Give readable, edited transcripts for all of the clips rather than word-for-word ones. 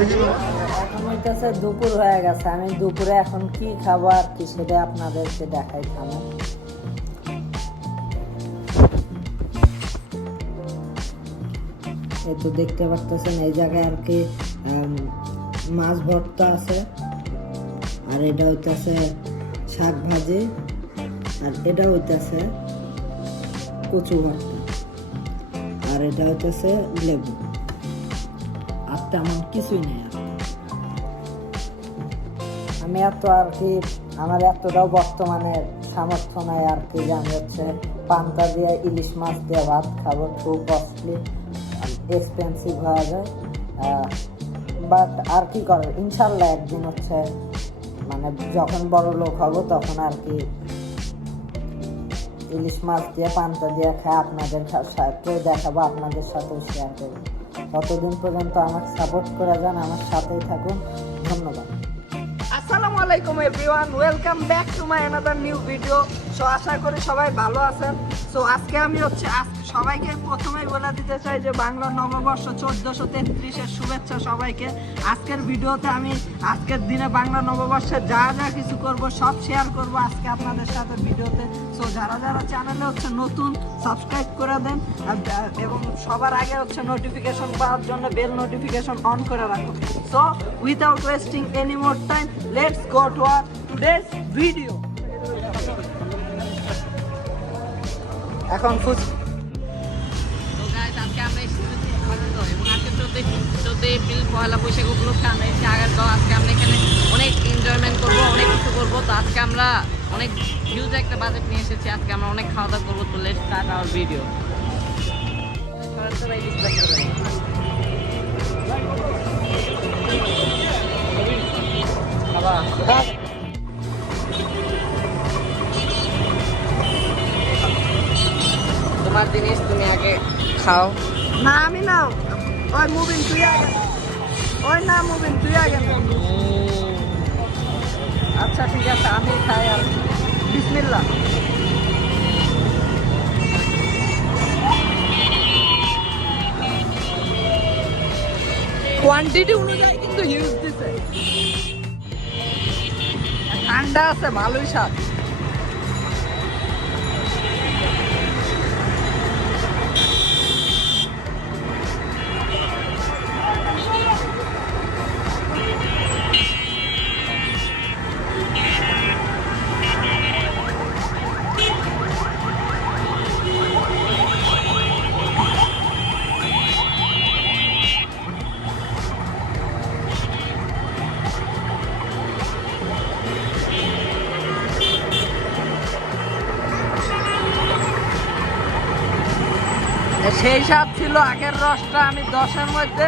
এখন হইতেছে দুপুর হয়ে গেছে, আমি দুপুরে এখন কি খাবো আর কি সেটা আপনাদেরকে দেখাই খাবো। এই তো দেখতে পাচ্ছেন এই জায়গায় আর কি মাছ ভর্তা আছে, আর এটা হইতেছে শাক ভাজি, আর এটা হইতেছে কচু ভর্তা, আর এটা হইতেছে লেবু, আর তেমন কিছুই নেই। আমি এত আর কি আমার এতটাও বর্তমানে সামর্থ্য নাই আর কি যে আমি হচ্ছে পান্তা দিয়ে ইলিশ মাছ দিয়ে ভাত খাবো, খুব কস্টলি এক্সপেন্সিভ হয়ে যায়। বাট আর কি করার, ইনশাল্লাহ একদিন হচ্ছে মানে যখন বড় লোক হব তখন আর কি ইলিশ মাছ দিয়ে পান্তা দিয়ে খাই আপনাদের সাথে দেখাবো, আপনাদের সাথেও শেয়ার করবো। ততদিন পর্যন্ত আমাকে সাপোর্ট করে যান, আমার সাথেই থাকুন। ধন্যবাদ। আসসালামু আলাইকুম everyone, welcome back to my another new video. So আশা করি সবাই ভালো আছেন। সো আজকে আমি হচ্ছে সবাইকে প্রথমেই বলে দিতে চাই যে বাংলা নববর্ষ 1433-এর শুভেচ্ছা সবাইকে। আজকের ভিডিওতে আমি আজকের দিনে বাংলা নববর্ষে যা যা কিছু করব সব শেয়ার করব আজকে আপনাদের সাথে ভিডিওতে। সো যারা যারা চ্যানেলে হচ্ছে নতুন সাবস্ক্রাইব করে দেন এবং সবার আগে হচ্ছে নোটিফিকেশন পাওয়ার জন্য বেল নোটিফিকেশন অন করে রাখুন। So without wasting any more time, let's go to our today's video. এখন এপ্রিল পয়লা বৈশাখ উপলক্ষে আমরা এসে আগের তো আজকে আমরা এখানে অনেক এনজয়মেন্ট করবো, অনেক কিছু করবো। তো আজকে আমরা অনেক হিউজ একটা বাজেট নিয়ে এসেছি, আজকে আমরা অনেক খাওয়া দাওয়া করবো। তো লেটস স্টার্ট আওয়ার ভিডিও। তোমার জিনিস তুমি আগে খাও। না আমি না, ওই মুভিন তুই আগে, ওই না মুভিন তুই আগে। আচ্ছা ঠিক আছে, আমি খাই আর বিসমিল্লাহ। কোয়ান্টিটি অনুযায়ী কিন্তু হিউজ দিছে, ঠান্ডা আছে, ভালোই স্বাদ। সেই স্বাদ ছিল আগের রসটা। আমি 10-এর মধ্যে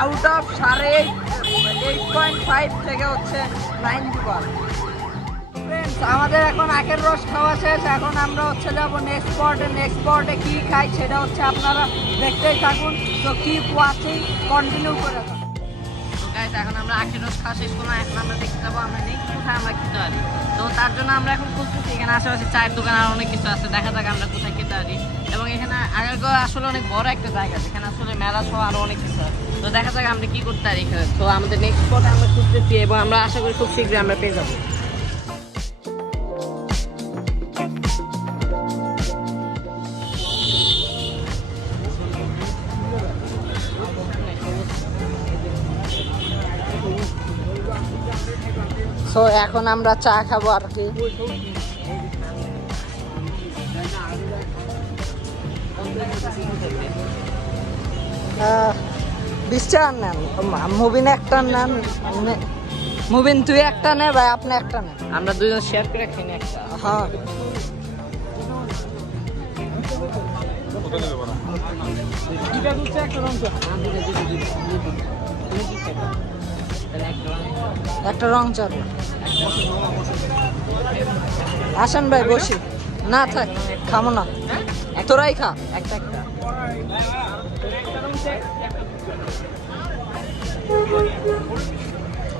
আউট অফ 8.5 থেকে হচ্ছে 91। আমাদের এখন আগের রস খাওয়া শেষ, এখন আমরা হচ্ছে যাবো নেক্সট স্পটে কি খাই সেটা হচ্ছে আপনারা দেখতেই থাকুন। তো কিপ ওয়াচিং, কন্টিনিউ করে থাকুন। এখন আমরা আখের রস খাওয়া শেষ করলাম, এখন আমরা দেখতে যাবো আমরা নেক্সট কোথায় আমরা খেতে পারি। তো তার জন্য আমরা এখন খুঁজতেছি, এখানে আশেপাশে চায়ের দোকান আর অনেক কিছু আছে, দেখা যাক আমরা কোথায় খেতে পারি। এবং এখানে আগেরগড় আসলে অনেক বড় একটা জায়গা, যেখানে আসলে মেলা সহ আরো অনেক কিছু আছে। তো দেখা যাক আমরা কি করতে পারি এখানে। তো আমাদের নেক্সট স্পটে আমরা খুঁজতেছি এবং আমরা আশা করি খুব শীঘ্রই আমরা পেয়ে যাবো। সো এখন আমরা চা খাবো আর কি। 20 টাকা নেন, মুবিন একটা নেন, মুবিন তুই একটা নে ভাই, আপনি একটা নেন, আমরা দুজন শেয়ার করে খেয়ে একটা। হ্যাঁ একটা রং চার। আসেন ভাই বসি, না থাক খামো না, তোরাই খা একটা একটা।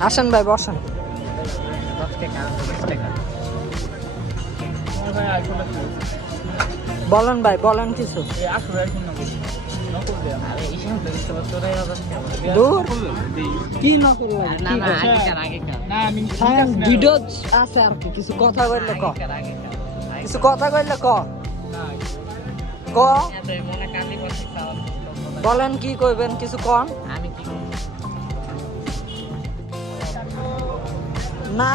আসেন ভাই বসেন। বলেন ভাই, বলেন কিছু। দূর কি নকল লাগে ভিডিও আছে আর কি কিছু কথা কইলে ক কিছু কথা কইলে ক ক বলেন কি কইবেন কিছু কন না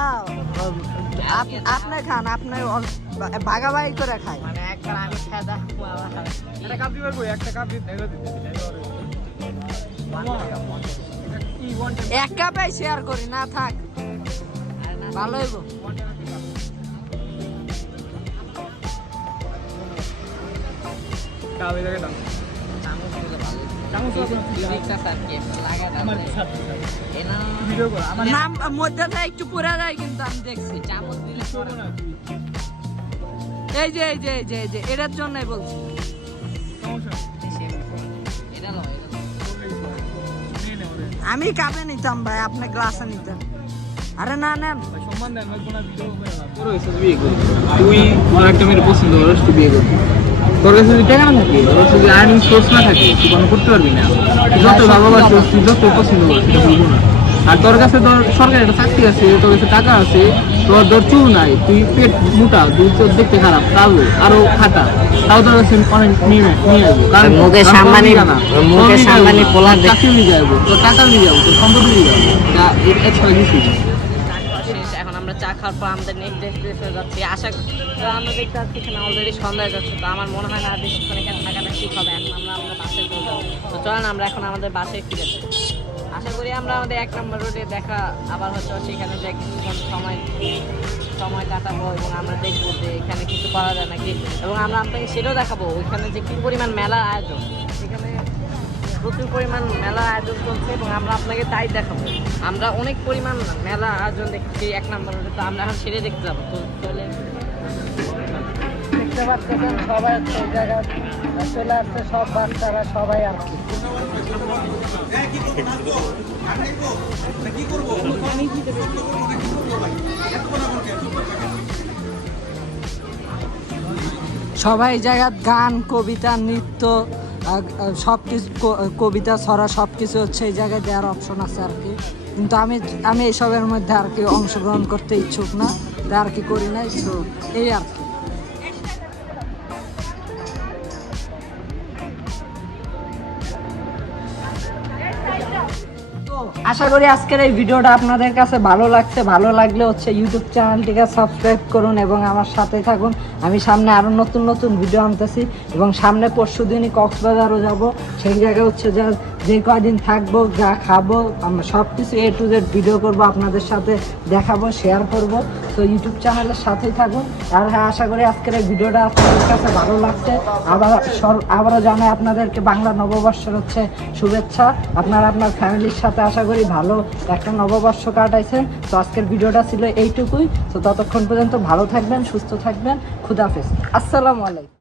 আপনি খান আপনি ভাগাভাগি করে খায় মানে একবার আমি খাদা একটা কাপ দিবার কই একটা কাপ দিতে এক কাপে শেয়ার করি না থাক ভালো হইব কাবে লাগে দাম নাম মধ্যে একটু পুরা যায় কিন্তু আমি দেখছি এই যে এই যে এই যে এই যে এটার জন্যই বলছি আমি কাপে নিতাম ভাই আপনি গ্লাসে নিতেন আরে না নেন তুই একটা মেয়ের পছন্দ করিস তুই বিয়ে করবি তোর কাছে যদি টাকা না থাকে তোর কাছে যদি আর্নিং সোর্স না থাকে তুই কোনো করতে পারবি না যত ভালোবাসিস তুই যত পছন্দ করিস সেটা বলবো না আর তোর কাছে তোর সরকারি একটা চাকরি আছে তোর কাছে টাকা আছে তোর চুল নাই তুই পেট মোটা তুই তোর দেখতে খারাপ কালো আরো খাটা তাও তোর কাছে অনেক নিয়ে যাবো কারণ মুখে সামনে পোলার চাকরি নিয়ে যাবো তোর টাকা নিয়ে যাবো তোর সম্পত্তি নিয়ে যাবো এক্সট্রা কিছু এখন আমরা চা খাওয়ার পর আমাদের নেক্সট ডেস্টিনেশনে যাচ্ছি আশা তো আমরা দেখতে পাচ্ছি এখানে অলরেডি সন্ধ্যা হয়ে যাচ্ছে তো আমার মনে হয় না আর বেশিক্ষণ এখানে থাকাটা ঠিক হবে এখন আমরা বাসে চলে যাবো তো চলেন আমরা এখন আমাদের বাসে ফিরে যাই আশা করি আমরা আমাদের 1 নম্বর রোডে দেখা আবার হয়তো সেখানে যে কিছুক্ষণ সময় কাটাবো এবং আমরা দেখবো যে এখানে কিছু করা যায় নাকি এবং আমরা আপনাকে সেটাও দেখাবো ওইখানে যে কী পরিমাণ মেলার আয়োজন সেখানে প্রচুর পরিমাণ মেলা আয়োজন চলছে এবং আমরা আপনাকে তাই দেখাবো আমরা অনেক পরিমাণ মেলা আয়োজন দেখছি 1 নম্বর রোডে তো আমরা এখন সেটাই দেখতে যাবো তো চলে দেখতে পাচ্ছেন সবাই হচ্ছে এই জায়গায় চলে আসছে সব বাচ্চারা সবাই আর কি সবাই এই জায়গায় গান কবিতা নৃত্য সব কিছু কবিতা ছড়া সব কিছু হচ্ছে এই জায়গায় দেওয়ার অপশন আছে আর কি কিন্তু আমি এইসবের মধ্যে আর কি অংশগ্রহণ করতে ইচ্ছুক না তাই আর কি করি না ইচ্ছুক এই আর কি আশা করি আজকের এই ভিডিওটা আপনাদের কাছে ভালো লাগছে ভালো লাগলে হচ্ছে ইউটিউব চ্যানেলটিকে সাবস্ক্রাইব করুন এবং আমার সাথে থাকুন আমি সামনে আরও নতুন নতুন ভিডিও আনতেছি এবং সামনে পরশুদিনই কক্সবাজারও যাব সেই জায়গায় হচ্ছে যে কয়দিন থাকবো যা খাবো আমরা সব কিছু A to Z ভিডিও করব আপনাদের সাথে দেখাবো শেয়ার করব তো ইউটিউব চ্যানেলের সাথেই থাকুন আর হ্যাঁ আশা করি আজকের এই ভিডিওটা আপনাদের কাছে ভালো লাগছে আবারও জানাই আপনাদেরকে বাংলা নববর্ষের হচ্ছে শুভেচ্ছা আপনারা আপনার ফ্যামিলির সাথে আশা করি ভালো একটা নববর্ষ কাটাইছেন তো আজকের ভিডিওটা ছিল এইটুকুই তো ততক্ষণ পর্যন্ত ভালো থাকবেন সুস্থ থাকবেন খুদাহাফেজ আসসালামু আলাইকুম।